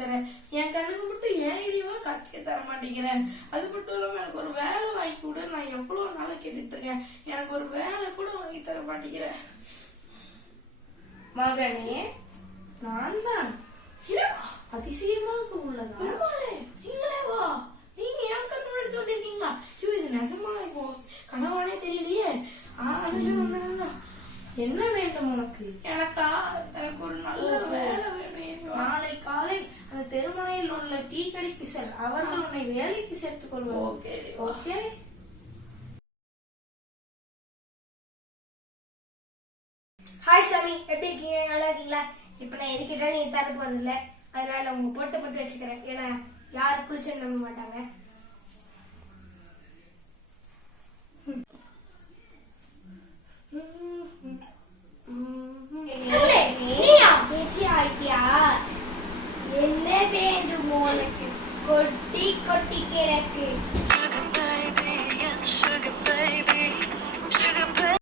தரேன். என் கண்ணுக்கு மட்டும் ஏன் இதுவா காட்சியை தர மாட்டேங்கிறேன். அது மட்டும் இல்லாம எனக்கு ஒரு வேலை வாங்கி கூட நான் எவ்வளவு நாளை கேட்டுட்டு இருக்கேன். எனக்கு ஒரு வேலை கூட வாங்கி தர மாட்டேங்கிறேன். மகனே, நான் தான் அதிசயமாக உள்ளதா? நீங்களே வா. நீங்க என் கண் முன்னாடி சொல்லிருக்கீங்களா? இது நிஜமா இப்போ கனவானே தெரியலையே. என்ன வேண்டும் உனக்கு? எனக்கு ஒரு நல்ல வேலை வேணும். நாளை காலை அந்த தெருமனையில் உள்ள டீ கடைக்கு செல். அவர்கள் உன்னை வேலைக்கு சேர்த்துக் கொள்வாங்க. ஓகே? ஹாய் சாமி, எப்படி இருக்கீங்க? நல்லா இருக்கீங்களா? இப்ப நான் எதுக்கிட்ட நீங்க தர போறதில்ல, அதனால உங்க போட்டு வச்சுக்கிறேன். ஏன்னா யார் குளிச்சு நம்ப மாட்டாங்க. என்ன வேண்டும் உனக்கு? கொட்டி கொட்டி கிடக்கு.